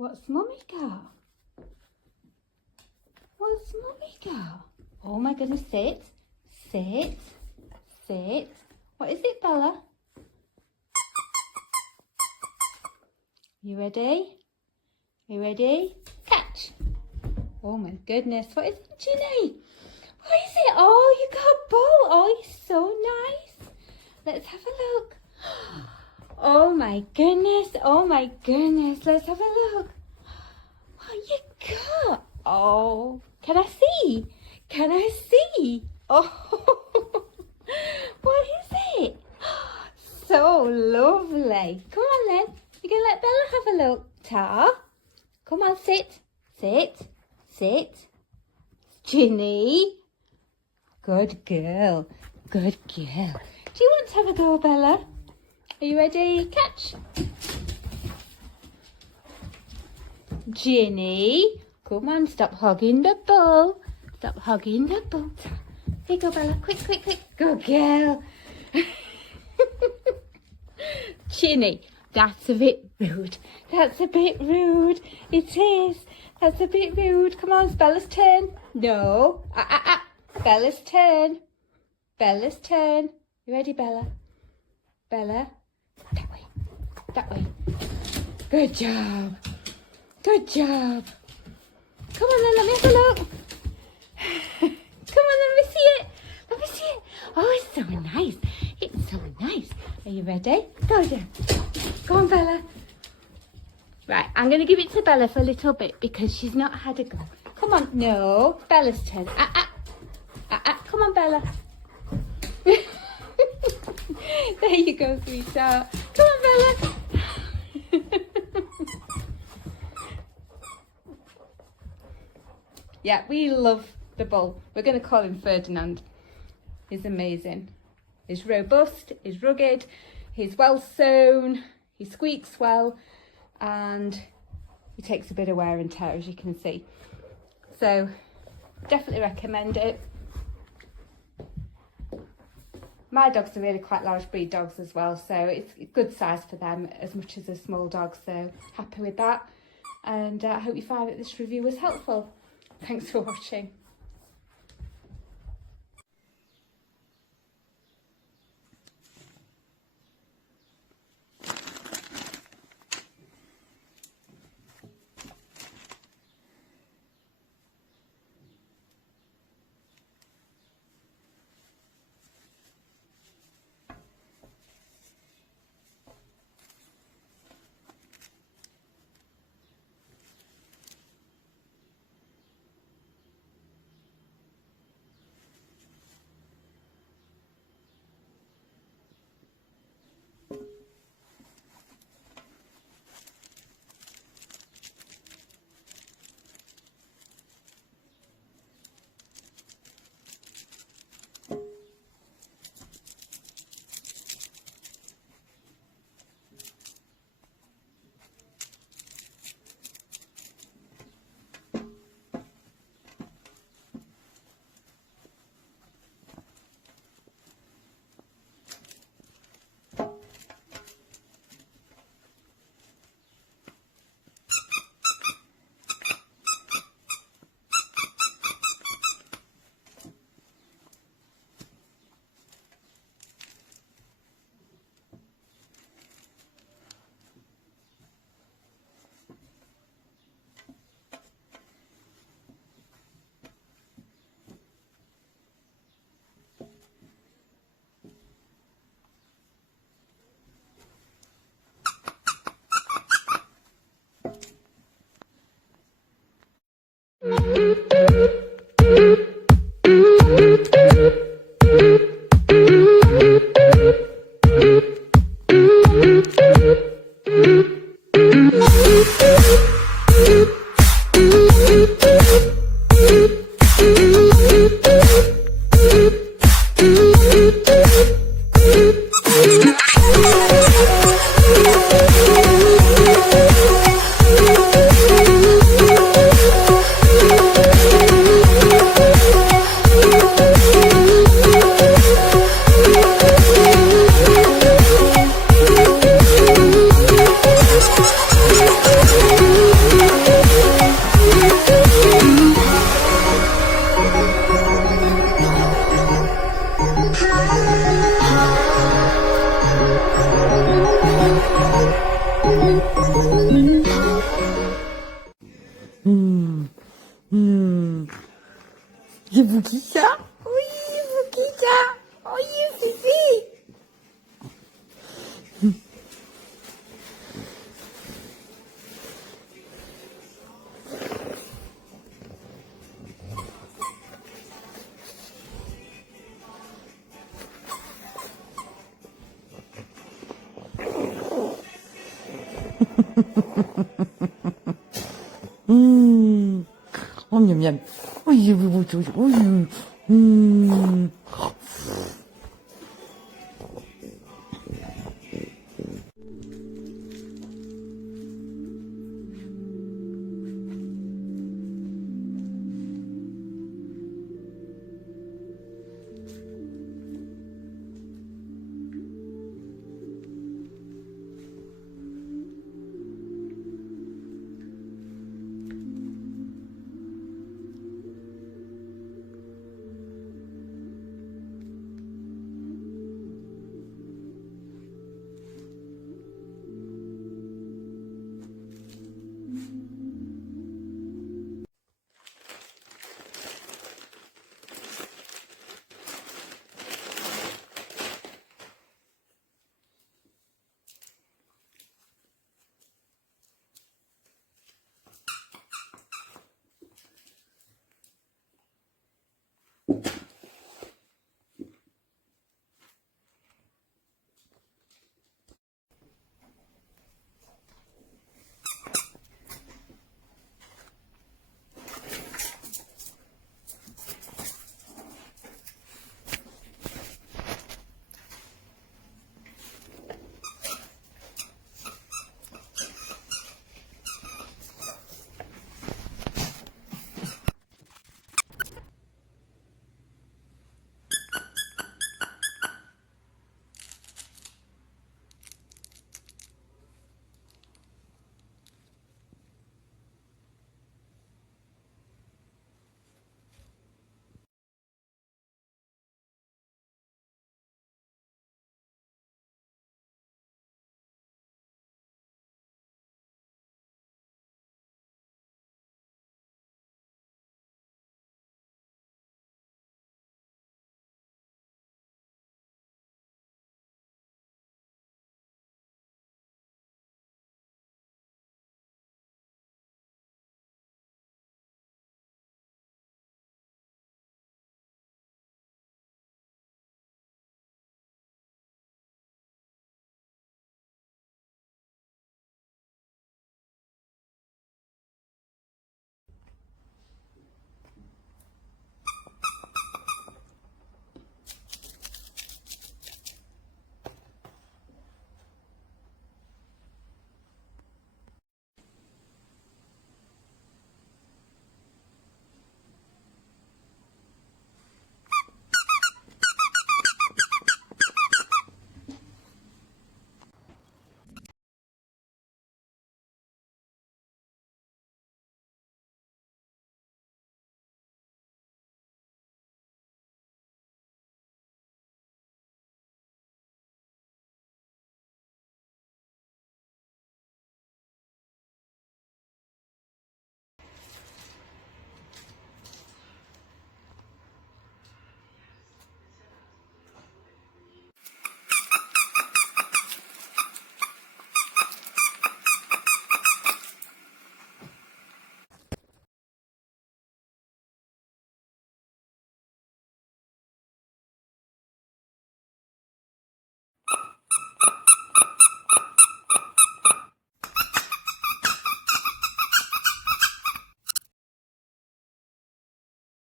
What's Mummy got? What's Mummy got? Oh my goodness, sit, sit, sit. What is it, Bella? You ready? You ready? Catch. Oh my goodness, what is it, Ginny? What is it? Oh, you got a ball. Oh, it's so nice. Let's have a look. Oh my goodness, oh my goodness. Let's have a look. What you got? Oh, can I see? Can I see? Oh, what is it? So lovely. Come on then. You're going to let Bella have a look. Ta. Come on, sit, sit, sit. Ginny. Good girl. Good girl. Do you want to have a go, Bella? Are you ready? Catch. Ginny. Come on, stop hugging the ball. Stop hugging the ball. Here you go, Bella. Quick, quick, quick. Good girl. Ginny, that's a bit rude. That's a bit rude. It is. That's a bit rude. Come on, it's Bella's turn. No. Bella's turn. Bella's turn. You ready, Bella? Bella? That way. That way. Good job. Good job. Come on then, let me have a look. Come on, let me see it. Let me see it. Oh, it's so nice. It's so nice. Are you ready? Go then. Go on, Bella. Right, I'm going to give it to Bella for a little bit because she's not had a go. Come on. No, Bella's turn. Come on, Bella. There you go, sweetheart. Come on, Bella. Yeah, we love the bull. We're going to call him Ferdinand. He's amazing. He's robust, he's rugged, he's well sewn, he squeaks well, and he takes a bit of wear and tear, as you can see. So, definitely recommend it. My dogs are really quite large breed dogs as well, so it's good size for them as much as a small dog, so happy with that. And I hope you found that this review was helpful. Thanks for watching. Bukisha. Ui, Bukisha. Ui, Fifi. 냠냠. 어이, 뭐, 어이,